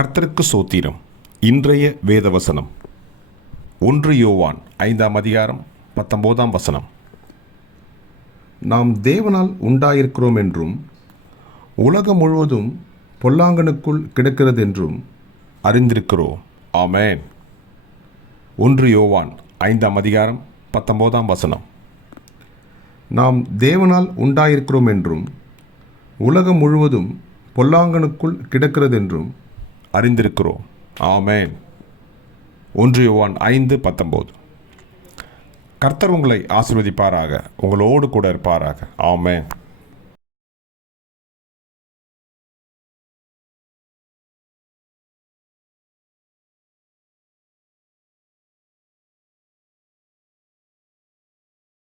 கர்த்தருக்கு சோத்திரம். இன்றைய வேதவசனம் 1 யோவான் 5ஆம் அதிகாரம் 19ஆம் வசனம். நாம் தேவனால் உண்டாயிருக்கிறோம் என்றும் உலகம் முழுவதும் பொல்லாங்கனுக்குள் கிடக்கிறதென்றும் அறிந்திருக்கிறோம். ஆமென். 1 யோவான் 5ஆம் அதிகாரம் 19ஆம் வசனம். நாம் தேவனால் உண்டாயிருக்கிறோம் என்றும் உலகம் முழுவதும் பொல்லாங்கனுக்குள் கிடக்கிறதென்றும் அறிந்திருக்கிறோம். ஆமென். 1 யோவான் 5:19. கர்த்தர் உங்களை ஆசீர்வதிப்பாராக, உங்களோடு கூட இருப்பாராக. ஆமென்.